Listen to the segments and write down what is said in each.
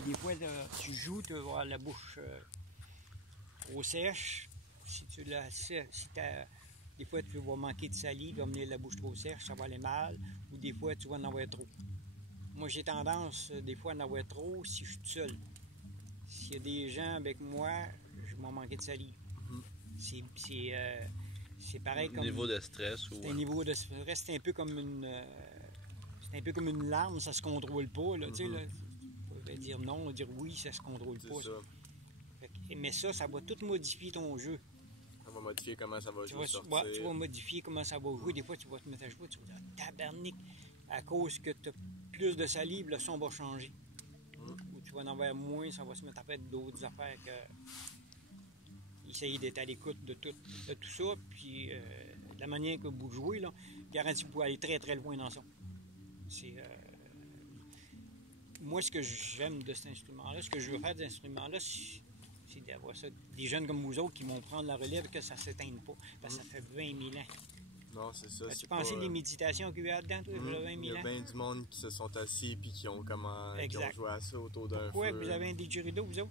Puis des fois, là, tu joues, tu vas avoir la bouche trop sèche. Si tu la si t'as, des fois, tu vas manquer de salive, tu vas mener la bouche trop sèche, ça va aller mal. Ou des fois, tu vas en avoir trop. Moi, j'ai tendance, des fois, à en avoir trop si je suis tout seul. S'il y a des gens avec moi, je vais manquer de salive. C'est pareil comme... Niveau de stress ou... C'est un niveau de stress, c'est un peu comme une... c'est un peu comme une larme, ça se contrôle pas, là, tu sais, là. On va dire non, dire oui, ça se contrôle pas. Ça. Mais ça va tout modifier ton jeu. Ça va modifier comment ça va jouer, sortir. Ouais, tu vas modifier comment ça va jouer. Des fois, tu vas te mettre à jouer, tu vas dire tabarnak, à cause que tu as plus de salive, le son va changer. Ou tu vas en avoir moins, ça va se mettre à faire d'autres affaires que... Essayer d'être à l'écoute de tout ça, puis de la manière que vous jouez, là, garantie que vous pouvez aller très très loin dans ça. C'est... Moi, ce que j'aime de cet instrument-là, ce que je veux faire de cet instrument-là, c'est d'avoir ça. Des jeunes comme vous autres qui vont prendre la relève, que ça ne s'éteigne pas. Parce que ça fait 20 000 ans. Non, c'est ça. As-tu pensé des méditations qu'il y a dedans, toi, 20 000 ans? Il y a bien du monde qui se sont assis et qui ont joué à ça autour d'un feu. Pourquoi vous avez un didgeridoo, vous autres?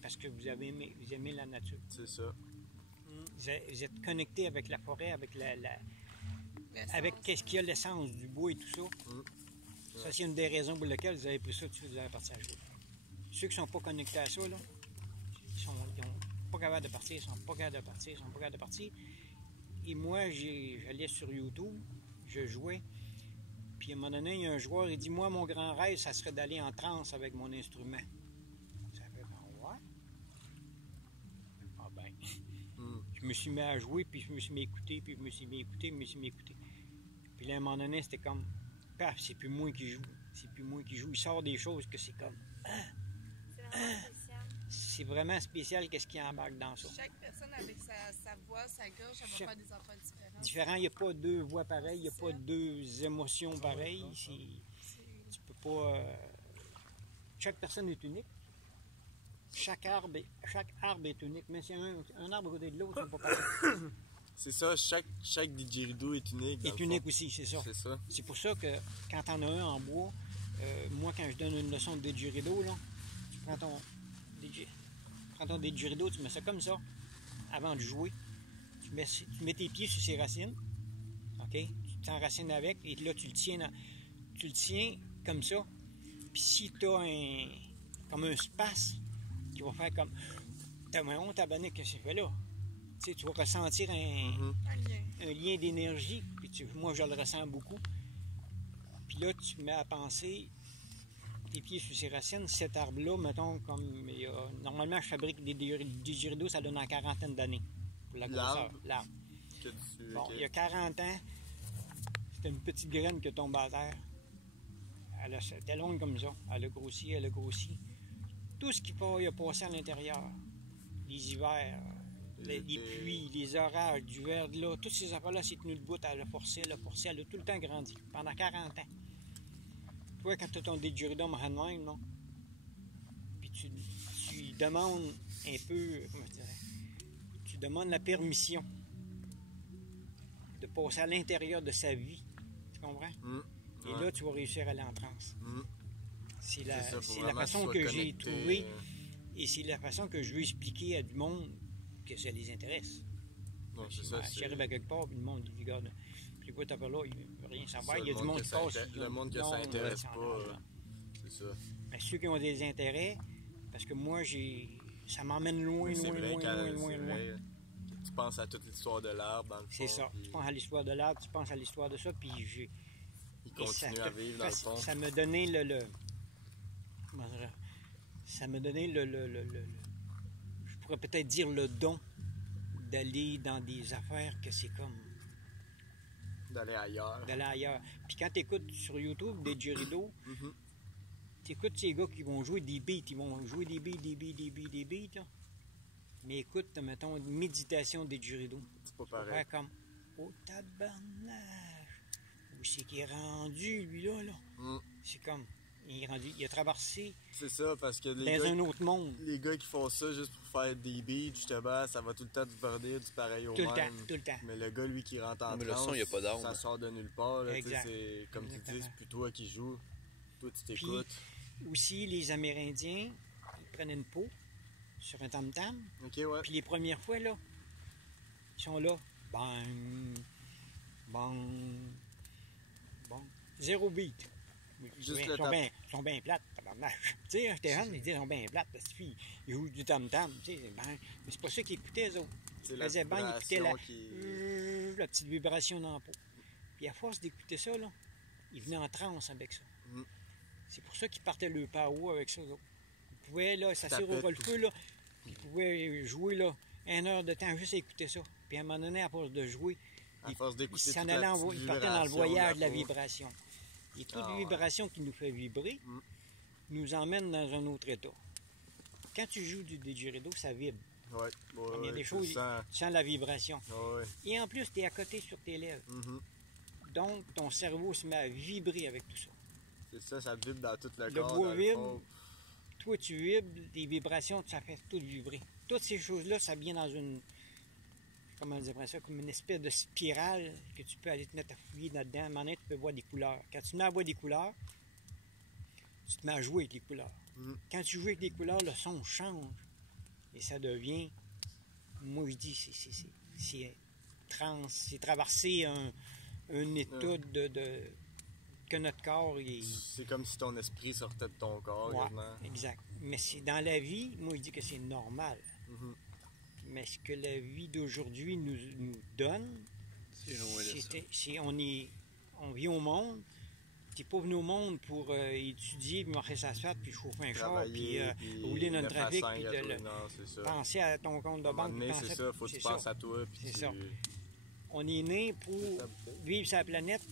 Parce que vous aimez la nature. C'est ça. Vous êtes connecté avec la forêt, avec avec qu'est-ce qu'il y a, l'essence du bois et tout ça. Ça, c'est une des raisons pour lesquelles vous avez pris ça, vous avez parti à jouer. Ceux qui ne sont pas connectés à ça, là, ils sont pas capables de partir, ils sont pas capables de partir. Et moi, j'allais sur YouTube, je jouais, puis à un moment donné, il y a un joueur, il dit, moi, mon grand rêve, ça serait d'aller en transe avec mon instrument. Ça fait, ouais. Ah ben. Je me suis mis à jouer, puis je me suis mis à écouter, puis je me suis mis à écouter. Puis là, à un moment donné, c'était comme, paf, c'est plus moi qui joue. Il sort des choses que c'est comme, c'est vraiment spécial qu'est-ce qui embarque dans ça. Chaque personne avec sa voix, sa gorge, elle va faire des affaires différentes. Différent, il n'y a pas deux voix pareilles, il n'y a pas deux émotions pareilles. Tu peux pas... chaque personne est unique. Chaque arbre est unique, mais c'est un arbre à côté de l'autre, c'est pas pareil. C'est ça, chaque didgeridoo est unique. Est unique aussi, c'est ça. C'est pour ça que quand t'en as un en bois, moi quand je donne une leçon de didgeridoo, là, tu prends ton didgeridoo, tu mets ça comme ça, avant de jouer. Tu mets tes pieds sur ses racines, ok? Tu t'enracines avec, et là tu le tiens comme ça. Puis si tu as comme un space qui va faire comme tabarnak, qu'est-ce que c'est fait là? Tu sais, tu vas ressentir un lien d'énergie. Puis moi, je le ressens beaucoup. Puis là, tu te mets à penser, tes pieds sur ses racines, cet arbre-là, mettons, comme normalement, je fabrique des didgeridoos, ça donne en 40 d'années pour la grosseur. L'arbre. Bon, il y a 40 ans, c'était une petite graine qui tombe à terre. Elle était longue comme ça. Elle a grossi. Tout ce qui a passé à l'intérieur, les hivers, les pluies, les orages, du verglas, toutes ces affaires-là, c'est tenu debout, elle a forcé, elle a tout le temps grandi, pendant 40 ans. Toi, quand tu as ton didgeridoo en même, non? Puis tu demandes un peu, comment je dirais, tu demandes la permission de passer à l'intérieur de sa vie, tu comprends? Et là, tu vas réussir à aller en transe. C'est la façon que j'ai trouvée, et c'est la façon que je veux expliquer à du monde que ça les intéresse. J'arrive à quelque part, puis le monde dit, regarde, puis quoi, t'as pas là, il veut rien savoir. Il y a du monde qui passe. Le monde que ça intéresse pas, c'est ça. Mais ceux qui ont des intérêts, parce que moi, ça m'emmène loin. Tu penses à toute l'histoire de l'arbre, dans le fond. C'est ça. Tu penses à l'histoire de l'arbre, tu penses à l'histoire de ça, puis il continue à vivre dans le fond. Ça me donnait ça me donnait je pourrais peut-être dire le don d'aller dans des affaires que c'est comme... D'aller ailleurs. Puis quand tu écoutes sur YouTube des didgeridoos, tu écoutes ces gars qui vont jouer des beats, ils vont jouer des beats, là. Mais écoute, mettons, une méditation des didgeridoos. C'est pas pareil. Faire comme, oh tabarnak, où c'est qu'il est rendu, lui-là, là. C'est comme... Il a traversé c'est ça, parce que un autre monde. Les gars qui font ça juste pour faire des beats, justement, ça va tout le temps du bordel, du pareil au même. Tout le temps. Mais le gars, lui, qui rentre en mais transe, le son, il y a pas d'arme. ça sort de nulle part. Là, exact. C'est, comme tu dis, c'est plus toi qui joues. Toi, tu t'écoutes. Aussi, les Amérindiens, ils prenaient une peau sur un tam-tam. Ok, ouais. Puis les premières fois, là, ils sont là. Bang, bang, bang. Zéro beat. Juste Ils le sont bien plates, tabarnak. Tu sais, j'étais jeune, ils disaient qu'ils sont bien plates, parce que ils jouent du tam-tam. Tu sais, ben, mais c'est pas ça qu'ils écoutaient, eux autres. C'est Ils faisaient bang, ils écoutaient la, qui... la petite vibration dans la peau. Puis à force d'écouter ça, là, ils venaient en transe avec ça. Mm. C'est pour ça qu'ils partaient le power avec ça, eux autres. Ils pouvaient, là, s'assurer Tapette, au feu, là, ils pouvaient jouer, là, 1 heure de temps juste à écouter ça. Puis à un moment donné, à force de jouer, À force d'écouter ils s'en toute la allaient petite ils partaient dans le vibration voyage de la peau. vibration. Et toute Ah, vibration qui nous fait vibrer nous emmène dans un autre état. Quand tu joues du didgeridoo, ça vibre. Ouais, Il y a des tu choses, le sens. tu sens la vibration. Ouais. Et en plus, tu es à côté sur tes lèvres. Mhm. Donc, ton cerveau se met à vibrer avec tout ça. C'est ça, ça vibre dans tout le Le corps. bois dans le vibre. fond. Toi, tu vibres, des vibrations, ça fait tout vibrer. Toutes ces choses-là, ça vient dans une, comment on dirait ça, comme une espèce de spirale que tu peux aller te mettre à fouiller là-dedans. À un moment donné, tu peux voir des couleurs. Quand tu te mets à voir des couleurs, tu te mets à jouer avec les couleurs. Mhm. Quand tu joues avec les couleurs, le son change. Et ça devient, moi je dis, c'est c'est traverser un état que notre corps est. C'est comme si ton esprit sortait de ton corps, Ouais, quasiment. exact. Mais c'est dans la vie, moi je dis que c'est normal. Mhm. Mais ce que la vie d'aujourd'hui nous donne, C'est loin de ça. on vit au monde. Tu n'es pas venu au monde pour étudier, puis marcher sa asphalte, puis chauffer un char, puis puis rouler dans le 9 à trafic, 5 puis à de toi. Non, c'est ça. penser à ton compte de À un moment banque. donné, puis c'est penser ça, faut que tu penses à toi. Puis C'est tu... ça. On est né pour vivre sur la planète.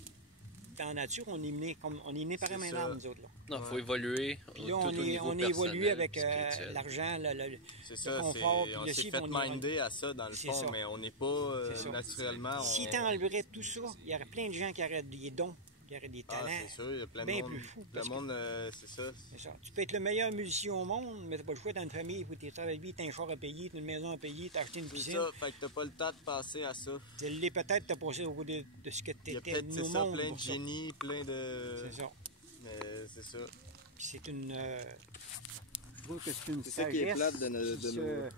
Dans la nature, on est né comme on est né par un C'est main ça. nous autres. Là. Non, il faut évoluer. Puis là, tout on au niveau est évolué personnel, avec spirituel. l'argent, C'est ça, confort, puis on le s'est ci, fait puis on est- minder à ça dans le C'est fond, ça. mais on n'est pas C'est ça. naturellement. Si on... tu enlèverais tout ça, il y aurait plein de gens qui auraient des dons, qui auraient des Ah, talents. c'est sûr, il y a plein de bien monde. plus fou, Le parce que- monde, c'est ça. C'est ça. Tu peux être le meilleur musicien au monde, mais tu n'as pas le choix dans une famille, il faut que tu travailles, tu as un char à payer, tu as une maison à payer, tu as acheté une C'est piscine. ça, fait que t'as pas le temps de penser à ça. Tu l'es peut-être, tu as passé au bout de ce que tu Il y a étais peut-être, venu au c'est ça, monde. plein de pour ça. génies, plein de... C'est ça. Mais c'est ça. Puis c'est une. Je trouve que c'est une C'est ça qui est sagesse plate de qui nos... se-